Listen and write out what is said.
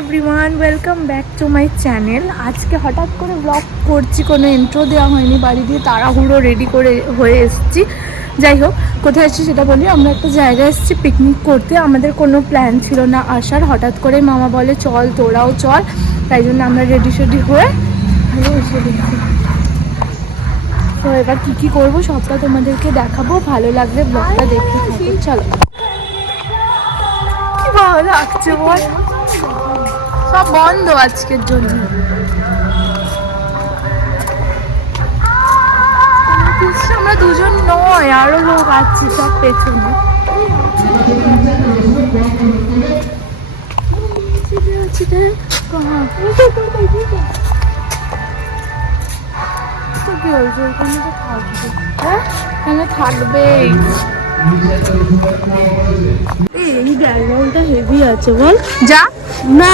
Everyone, welcome back to my channel. আজকে হঠাৎ করে ব্লগ করছি, কোনো ইন্ট্রো দেওয়া হয়নি, বাড়ি দিয়ে তাড়াহুড়ো রেডি করে হয়ে এসেছি। যাই হোক, কোথায় এসেছি সেটা বলি। আমরা একটা জায়গায় এসেছি পিকনিক করতে। আমাদের কোনো প্ল্যান ছিল না আসার, হঠাৎ করে মামা বলে চল তোরাও চল, তাই জন্য আমরা রেডি সেডি হয়ে এসে দেখছি। তো এবার কী করবো সবটা তোমাদেরকে দেখাবো, ভালো লাগলে ব্লগটা দেখতে থাকো। চলো। কি ভালো লাগছে বল, সব বন্ধ আজকের জন্য। আমরা দুজন নয়, আরো লোক আছে সব পেছনে। থাকবেই। এই ব্যাকগ্রাউন্ডটা হেভি আছে বল। যা না